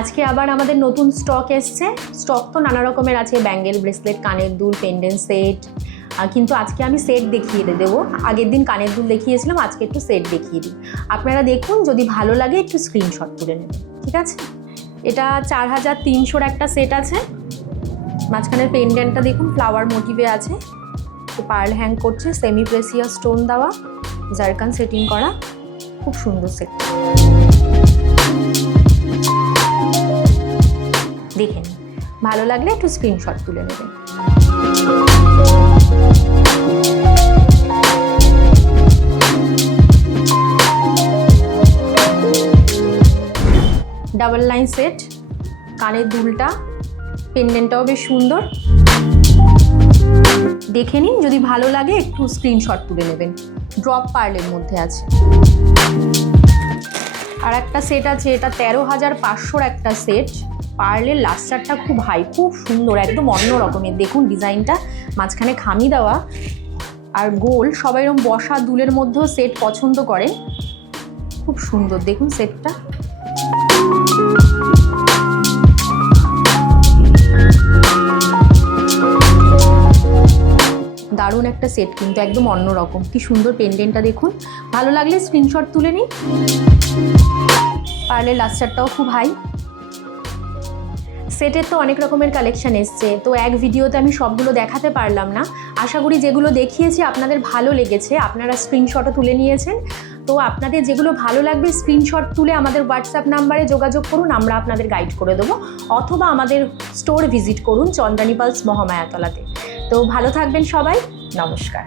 আজকে আবার আমাদের নতুন স্টক এসছে। স্টক তো নানা রকমের আছে, ব্যাঙ্গেল, ব্রেসলেট, কানের দুল, পেন্ডেন্ট সেট, কিন্তু আজকে আমি সেট দেখিয়ে দেবো। আগের দিন কানের দুল দেখিয়েছিলাম, আজকে একটু সেট দেখিয়ে দিই। আপনারা দেখুন, যদি ভালো লাগে একটু স্ক্রিনশট তুলে নেবেন, ঠিক আছে? এটা 4300 একটা সেট আছে। মাঝখানের পেন্ডেন্টটা দেখুন ফ্লাওয়ার মোটিভে আছে, পার্ল হ্যাং করছে, সেমি প্রেসিয়াস স্টোন দেওয়া, জারকান সেটিং করা, খুব সুন্দর সেট। দেখেন, ভালো লাগলে একটু স্ক্রিনশট তুলে নেবেন। ডাবল লাইন সেট, কানের দুলটা, পেন্ডেন্টটাও বেশ সুন্দর। দেখে নিন, যদি ভালো লাগে একটু স্ক্রিনশট তুলে নেবেন। ড্রপ পার্লের মধ্যে আছে। আর একটা সেট আছে, এটা 13,500 একটা সেট। পার্লের লাস্টারটা খুব হাই, খুব সুন্দর, একদম অন্য রকমের। দেখুন ডিজাইনটা, মাঝখানে খামি দেওয়া আর গোল। সবাই এরকম বসা দুলের মধ্যেও সেট পছন্দ করে, খুব সুন্দর। দেখুন সেটটা, দারুণ একটা সেট, কিন্তু একদম অন্যরকম। কি সুন্দর পেন্ডেন্টটা দেখুন। ভালো লাগলে স্ক্রিনশট তুলে নিন। পার্লের লাস্টারটাও খুব হাই। সেটের তো অনেক রকমের কালেকশন এসছে, তো এক ভিডিওতে আমি সবগুলো দেখাতে পারলাম না। আশা করি যেগুলো দেখিয়েছি আপনাদের ভালো লেগেছে, আপনারা স্ক্রিনশটও তুলে নিয়েছেন। তো আপনাদের যেগুলো ভালো লাগবে স্ক্রিনশট তুলে আমাদের হোয়াটসঅ্যাপ নাম্বারে যোগাযোগ করুন, আমরা আপনাদের গাইড করে দেবো। অথবা আমাদের স্টোর ভিজিট করুন চন্দ্রানী পালস মহামায়াতলাতে। তো ভালো থাকবেন সবাই, নমস্কার।